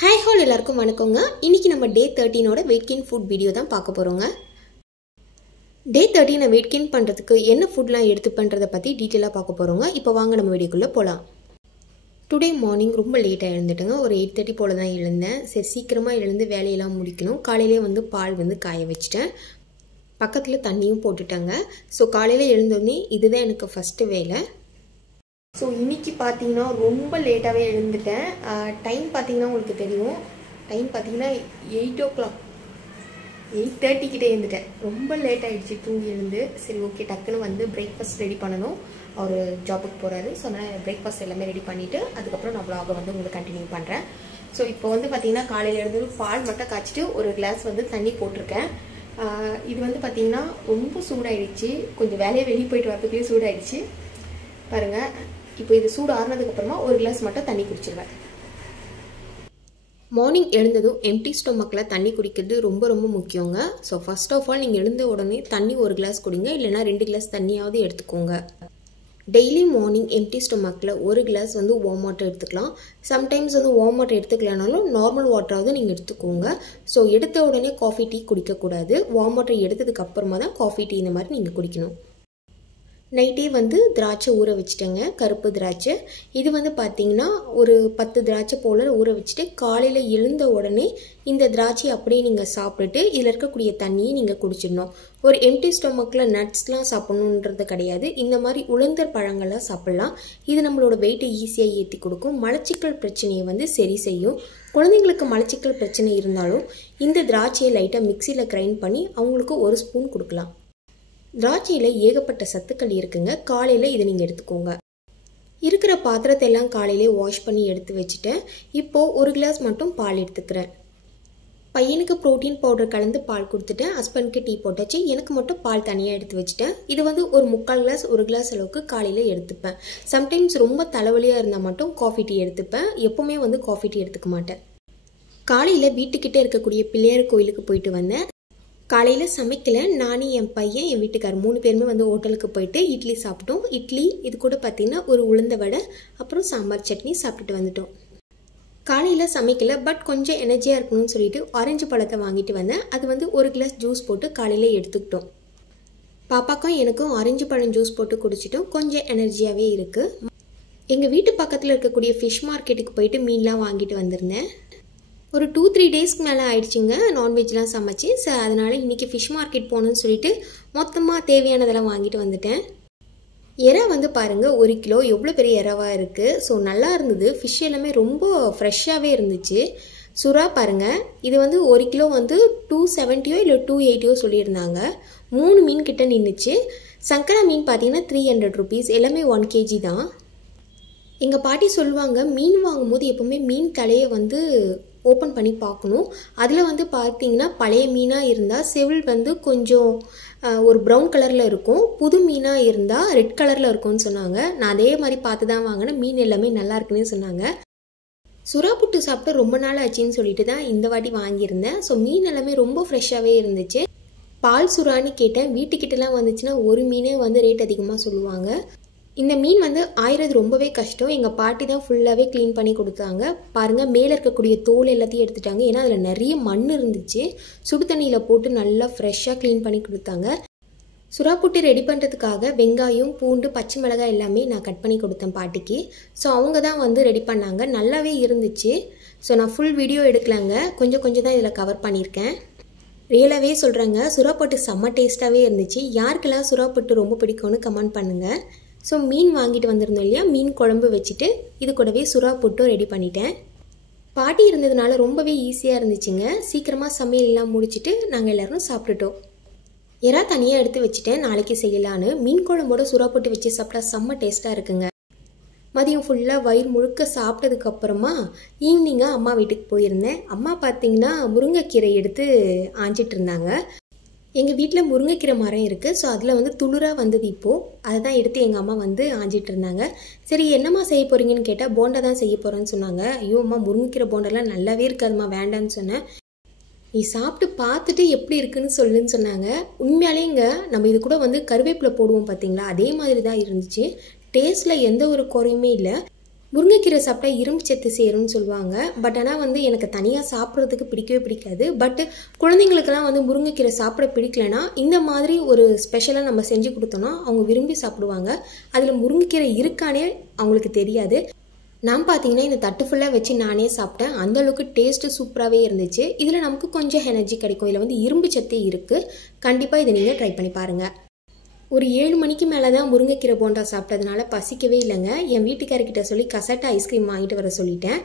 Hi hall எல்லாருக்கும் வணக்கங்க. இன்னைக்கு நம்ம டே 13ஓட வெயிட் கெயின் ஃபுட் வீடியோ தான் பார்க்க போகிறோங்க. டே 13 வெயிட் கெயின் பண்ணுறதுக்கு என்ன ஃபுட்லாம் எடுத்து பண்ணுறதை பற்றி டீட்டெயிலாக பார்க்க போகிறோங்க. இப்போ வாங்க நம்ம வீடியோக்குள்ளே போகலாம். டுடே மார்னிங் ரொம்ப லேட்டாக எழுந்துட்டுங்க. ஒரு 8:30 போல் தான் எழுந்தேன். சரி சீக்கிரமாக எழுந்து வேலையெல்லாம் முடிக்கணும். காலையிலே பால் காய வச்சுட்டேன். பக்கத்தில் தண்ணியும் போட்டுட்டேங்க. ஸோ காலையில் எழுந்தோடனே இதுதான் எனக்கு ஃபஸ்ட்டு வேலை. ஸோ இன்றைக்கி பார்த்தீங்கன்னா ரொம்ப லேட்டாகவே எழுந்துட்டேன். டைம் பார்த்தீங்கன்னா உங்களுக்கு தெரியும். டைம் பார்த்தீங்கன்னா 8 o'clock 8:30 கிட்டே எழுந்துட்டேன். ரொம்ப லேட் ஆகிடுச்சு தூங்கி எழுந்து. சரி ஓகே டக்குன்னு பிரேக்ஃபாஸ்ட் ரெடி பண்ணணும். அவர் ஜாபுக்கு போகிறாரு. ஸோ அதனால் பிரேக்ஃபாஸ்ட் எல்லாமே ரெடி பண்ணிவிட்டு அதுக்கப்புறம் நான் vlog உங்களுக்கு கண்டினியூ பண்ணுறேன். ஸோ இப்போ பார்த்தீங்கன்னா காலையில் எழுந்து பால் மட்டும் காய்ச்சிட்டு ஒரு கிளாஸ் தண்ணி போட்டிருக்கேன். இது பார்த்தீங்கன்னா ரொம்ப சூடாயிடுச்சு. கொஞ்சம் வேலையை வெளியே போயிட்டு வரதுக்குள்ளேயே சூடாயிடுச்சு பாருங்கள். இப்போ இது சூடு ஆறுனதுக்கப்புறமா ஒரு கிளாஸ் மட்டும் தண்ணி குடிச்சிருவேன். மார்னிங் எழுந்ததும் எம்டி ஸ்டொமக்கில் தண்ணி குடிக்கிறது ரொம்ப ரொம்ப முக்கியங்க. ஸோ ஃபர்ஸ்ட் ஆஃப் ஆல் நீங்கள் எழுந்த உடனே தண்ணி ஒரு கிளாஸ் குடிங்க, இல்லைனா 2 கிளாஸ் தண்ணியாவது எடுத்துக்கோங்க. டெய்லி மார்னிங் எம்டி ஸ்டொமக்கில் ஒரு கிளாஸ் வார்ம் வாட்டர் எடுத்துக்கலாம். சம்டைம்ஸ் வார்ம் வாட்டர் எடுத்துக்கலனாலும் நார்மல் வாட்டராவது நீங்கள் எடுத்துக்கோங்க. ஸோ எடுத்த உடனே காஃபி டீ குடிக்கக்கூடாது. வார்ம் வாட்டர் எடுத்ததுக்கு அப்புறமா தான் காஃபி டீ இந்த மாதிரி நீங்கள் குடிக்கணும். நைட்டே திராட்சை ஊற வச்சுட்டேங்க, கருப்பு திராட்சை. இது பார்த்தீங்கன்னா ஒரு 10 திராட்சை போல் ஊற வச்சுட்டு காலையில் எழுந்த உடனே இந்த திராட்சையை அப்படியே நீங்கள் சாப்பிட்டுட்டு இதில் இருக்கக்கூடிய தண்ணியை நீங்கள் குடிச்சிடணும். ஒரு எம்டி ஸ்டொமக்கில் நட்ஸ்லாம் சாப்பிடணுன்றது கிடையாது. இந்த மாதிரி உலர்ந்த பழங்கள்லாம் சாப்பிட்லாம். இது நம்மளோட வெயிட்டை ஈஸியாக ஏற்றி கொடுக்கும். மலச்சிக்கல் பிரச்சனையை சரி செய்யும். குழந்தைங்களுக்கு மலச்சிக்கல் பிரச்சனை இருந்தாலும் இந்த திராட்சையை லைட்டாக மிக்சியில் கிரைண்ட் பண்ணி அவங்களுக்கு 1 ஸ்பூன் கொடுக்கலாம். திராட்சையில் ஏகப்பட்ட சத்துக்கள் இருக்குங்க. காலையில் இதை நீங்கள் எடுத்துக்கோங்க. இருக்கிற பாத்திரத்தை எல்லாம் காலையிலே வாஷ் பண்ணி எடுத்து வச்சுட்டேன். இப்போது ஒரு கிளாஸ் மட்டும் பால் எடுத்துக்கிறேன். பையனுக்கு ப்ரோட்டீன் பவுடர் கலந்து பால் கொடுத்துட்டேன். ஹஸ்பண்டுக்கு டீ போட்டாச்சு. எனக்கு மட்டும் பால் தனியாக எடுத்து வச்சுட்டேன். இது ஒரு 3/4 கிளாஸ் 1 கிளாஸ் அளவுக்கு காலையில் எடுத்துப்பேன். சம்டைம்ஸ் ரொம்ப தலைவலியாக இருந்தால் மட்டும் காஃபி டீ எடுத்துப்பேன். எப்போவுமே காஃபி டீ எடுத்துக்க மாட்டேன். காலையில் வீட்டுக்கிட்டே இருக்கக்கூடிய பிள்ளையார் கோயிலுக்கு போயிட்டு வந்தேன். காலையில் சமைக்கல. நானும் என் பையன் என் வீட்டுக்கார் 3 பேருமே ஹோட்டலுக்கு போயிட்டு இட்லி சாப்பிட்டோம். இட்லி இது கூட பார்த்திங்கன்னா ஒரு உளுந்த வடை அப்புறம் சாம்பார் சட்னி சாப்பிட்டுட்டு வந்துட்டோம். காலையில் சமைக்கல, பட் கொஞ்சம் எனர்ஜியாக இருக்கணும்னு சொல்லிட்டு ஆரஞ்சு பழத்தை வாங்கிட்டு வந்தேன். அது 1 கிளாஸ் ஜூஸ் போட்டு காலையில் எடுத்துக்கிட்டோம். பாப்பாக்கும் எனக்கும் ஆரஞ்சு பழம் ஜூஸ் போட்டு குடிச்சிட்டோம். கொஞ்சம் எனர்ஜியாகவே இருக்குது. எங்கள் வீட்டு பக்கத்தில் இருக்கக்கூடிய ஃபிஷ் மார்க்கெட்டுக்கு போயிட்டு மீன்லாம் வாங்கிட்டு வந்திருந்தேன். ஒரு 2-3 டேஸ்க்கு மேலே ஆயிடுச்சுங்க நான்வெஜ்லாம் சமைச்சு. அதனால் இன்றைக்கி ஃபிஷ் மார்க்கெட் போகணுன்னு சொல்லிட்டு மொத்தமாக தேவையானதெல்லாம் வாங்கிட்டு வந்துட்டேன். எறா பாருங்கள் 1 கிலோ எவ்வளோ பெரிய எறாவாக இருக்குது. ஸோ நல்லா இருந்தது. ஃபிஷ் எல்லாமே ரொம்ப ஃப்ரெஷ்ஷாகவே இருந்துச்சு. சுறா பாருங்கள், இது 1 கிலோ 270 இல்லை 280 சொல்லியிருந்தாங்க. 3 மீன் கிட்ட நின்றுச்சு. சங்கரா மீன் பார்த்தீங்கன்னா 300 rupees. எல்லாமே 1 kg தான். எங்கள் பாட்டி சொல்லுவாங்க, மீன் வாங்கும்போது எப்போவுமே மீன் தலையை ஓப்பன் பண்ணி பார்க்கணும். அதில் பார்த்தீங்கன்னா பழைய மீனாக இருந்தால் செவில் கொஞ்சம் ஒரு ப்ரௌன் கலரில் இருக்கும். புது மீனாக இருந்தால் ரெட் கலரில் இருக்கும்னு சொன்னாங்க. நான் அதே மாதிரி பார்த்து தான் வாங்கினேன். மீன் எல்லாமே நல்லா இருக்குன்னு சொன்னாங்க. சுறா புட்டு சாப்பிட்டு ரொம்ப நாள் ஆச்சுன்னு சொல்லிட்டு தான் இந்த வாட்டி வாங்கியிருந்தேன். ஸோ மீன் எல்லாமே ரொம்ப ஃப்ரெஷ்ஷாகவே இருந்துச்சு. பால் சுறான்னு கேட்டேன். வீட்டுக்கிட்டலாம் வந்துச்சுன்னா ஒரு மீனே ரேட் அதிகமாக சொல்லுவாங்க. இந்த மீன் ஆயிரது ரொம்பவே கஷ்டம். எங்கள் பாட்டி தான் ஃபுல்லாகவே க்ளீன் பண்ணி கொடுத்தாங்க. பாருங்கள், மேலே இருக்கக்கூடிய தோல் எல்லாத்தையும் எடுத்துட்டாங்க. ஏன்னா அதில் நிறைய மண் இருந்துச்சு. சுடு தண்ணியில் போட்டு நல்லா ஃப்ரெஷ்ஷாக க்ளீன் பண்ணி கொடுத்தாங்க. சுறா புட்டு ரெடி பண்ணுறதுக்காக வெங்காயம், பூண்டு, பச்சை மிளகாய் எல்லாமே நான் கட் பண்ணி கொடுத்தேன் பாட்டிக்கு. ஸோ அவங்க தான் ரெடி பண்ணாங்க. நல்லாவே இருந்துச்சு. ஸோ நான் ஃபுல் வீடியோ எடுக்கலாங்க. கொஞ்சம் தான் இதில் கவர் பண்ணியிருக்கேன். ரியலாகவே சொல்கிறேங்க, சுறா புட்டு செம்ம டேஸ்ட்டாகவே இருந்துச்சு. யாருக்கெல்லாம் சுறா புட்டு ரொம்ப பிடிக்கும்னு கமெண்ட் பண்ணுங்கள். ஸோ மீன் வாங்கிட்டு வந்திருந்தோம் இல்லையா, மீன் குழம்பு வச்சுட்டு இது கூடவே சுறா புட்டும் ரெடி பண்ணிட்டேன். பாட்டி இருந்ததுனால ரொம்பவே ஈஸியாக இருந்துச்சுங்க. சீக்கிரமாக சமையல்லாம் முடிச்சுட்டு நாங்கள் எல்லோரும் சாப்பிட்டுட்டோம். எறா தனியாக எடுத்து வச்சுட்டேன், நாளைக்கு செய்யலான்னு. மீன் குழம்போட சுறா புட்டு வச்சு சாப்பிட்டா செம்ம டேஸ்ட்டாக இருக்குங்க. மதியம் ஃபுல்லாக வயிறு முழுக்க சாப்பிட்டதுக்கப்புறமா ஈவினிங்காக அம்மா வீட்டுக்கு போயிருந்தேன். அம்மா பார்த்திங்கன்னா முருங்கைக்கீரை எடுத்து ஆஞ்சிட்டு இருந்தாங்க. எங்கள் வீட்டில் முருங்கைக்கீரை மரம் இருக்குது. ஸோ அதில் துளிராக இப்போது அதை தான் எடுத்து எங்கள் அம்மா ஆஞ்சிட்டு இருந்தாங்க. சரி என்னம்மா செய்ய போகிறீங்கன்னு கேட்டால் போண்டா தான் செய்ய போகிறேன்னு சொன்னாங்க. ஐயோ அம்மா, முருங்கைக்கீரை போண்டாலாம் நல்லாவே இருக்காதுமா, வேண்டான்னு சொன்னேன். நீ சாப்பிட்டு பார்த்துட்டு எப்படி இருக்குன்னு சொல்லுன்னு சொன்னாங்க. உண்மையாலேங்க நம்ம இது கூட கருவேப்பிலை போடுவோம் பார்த்தீங்களா, அதே மாதிரி தான் இருந்துச்சு. டேஸ்ட்டில் எந்த ஒரு குறையுமே இல்லை. முருங்கைக்கீரை சாப்பிட்டா இரும்பு சத்து சேரும்னு சொல்லுவாங்க. பட் ஆனால் வந்து எனக்கு தனியாக சாப்பிட்றதுக்கு பிடிக்கவே பிடிக்காது. பட் குழந்தைங்களுக்கெல்லாம் வந்து முருங்கைக்கீரை சாப்பிட பிடிக்கலனா இந்த மாதிரி ஒரு ஸ்பெஷலாக நம்ம செஞ்சு கொடுத்தோன்னா அவங்க விரும்பி சாப்பிடுவாங்க. அதில் முருங்கைக்கீரை இருக்கானே அவங்களுக்கு தெரியாது. நான் பார்த்தீங்கன்னா இந்த தட்டு ஃபுல்லாக வச்சு நானே சாப்பிட்டேன். அந்தளவுக்கு டேஸ்ட்டு சூப்பராகவே இருந்துச்சு. இதில் நமக்கு கொஞ்சம் எனர்ஜி கிடைக்கும். இதில் வந்து இரும்பு சத்தே இருக்குது. கண்டிப்பாக இதை நீங்கள் ட்ரை பண்ணி பாருங்கள். ஒரு 7 மணிக்கு மேலே தான் முருங்கைக்கீரை போண்டா சாப்பிட்டதுனால பசிக்கவே இல்லைங்க. என் வீட்டுக்காரர்கிட்ட சொல்லி கசட்டா ஐஸ்கிரீம் வாங்கிட்டு வர சொல்லிட்டேன்.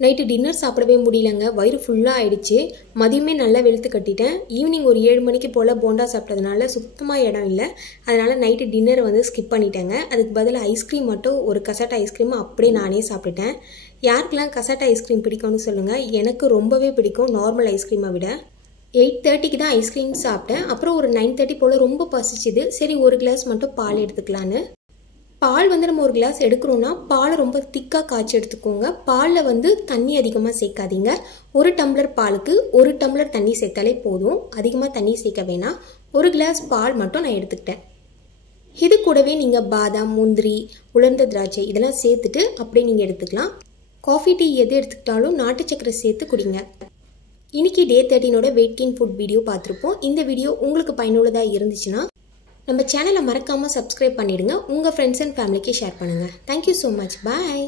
நைட்டு டின்னர் சாப்பிடவே முடியலங்க. வயிறு ஃபுல்லாக ஆயிடுச்சு. மதியமே நல்லா வெளுத்து கட்டிட்டேன். ஈவினிங் ஒரு 7 மணிக்கு போல் போண்டா சாப்பிட்டதுனால சுத்தமாக இடம் இல்லை. அதனால் நைட்டு டின்னர் வந்து ஸ்கிப் பண்ணிட்டேங்க. அதுக்கு பதில் ஐஸ்கிரீம் மட்டும் ஒரு கசட்டா ஐஸ்கிரீம் அப்படியே நானே சாப்பிட்டுட்டேன். யாருக்கெல்லாம் கசட்டா ஐஸ்கிரீம் பிடிக்கும்னு சொல்லுங்கள். எனக்கு ரொம்பவே பிடிக்கும் நார்மல் ஐஸ்கிரீமை விட. 8:30க்கு தான் ஐஸ்கிரீம் சாப்பிட்டேன். அப்புறம் ஒரு 9:30 போல் ரொம்ப பசிச்சுது. சரி ஒரு கிளாஸ் மட்டும் பால் எடுத்துக்கலான்னு. பால் வந்து நம்ம ஒரு கிளாஸ் எடுக்கிறோன்னா பால் ரொம்ப திக்காக காய்ச்சி எடுத்துக்கோங்க. பாலில் வந்து தண்ணி அதிகமாக சேர்க்காதீங்க. 1 டம்ளர் பாலுக்கு 1 டம்ளர் தண்ணி சேர்த்தாலே போதும். அதிகமாக தண்ணி சேர்க்க வேணாம். 1 கிளாஸ் பால் மட்டும் நான் எடுத்துக்கிட்டேன். இது கூடவே நீங்கள் பாதாம், முந்திரி, உலர்ந்த திராட்சை இதெல்லாம் சேர்த்துட்டு அப்படியே நீங்கள் எடுத்துக்கலாம். காஃபி டீ எது எடுத்துக்கிட்டாலும் நாட்டு சக்கரை சேர்த்து குடிங்க. இன்னைக்கு டே 13ஓட வெயிட் கெயின் ஃபுட் வீடியோ பார்த்துருப்போம். இந்த வீடியோ உங்களுக்கு பயனுள்ளதாக இருந்துச்சுன்னா நம்ம சேனலை மறக்காமல் சப்ஸ்கிரைப் பண்ணிடுங்க. உங்கள் ஃப்ரெண்ட்ஸ் அண்ட் ஃபேமிலிக்கு ஷேர் பண்ணுங்கள். Thank you so much. பாய்.